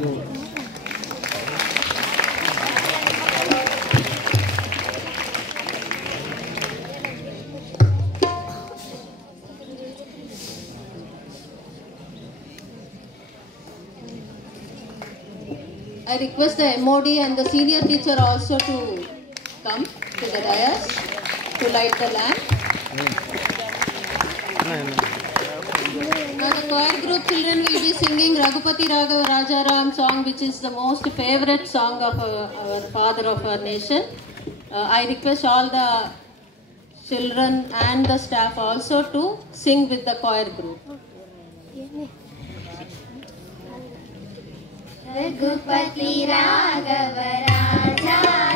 you. I request the MOD and the senior teacher also to come to the dais to light the lamp. Now the choir group children will be singing Raghupati Raghava Rajaram song, which is the most favorite song of our father of our nation. I request all the children and the staff also to sing with the choir group. Raghupati Raghava Raja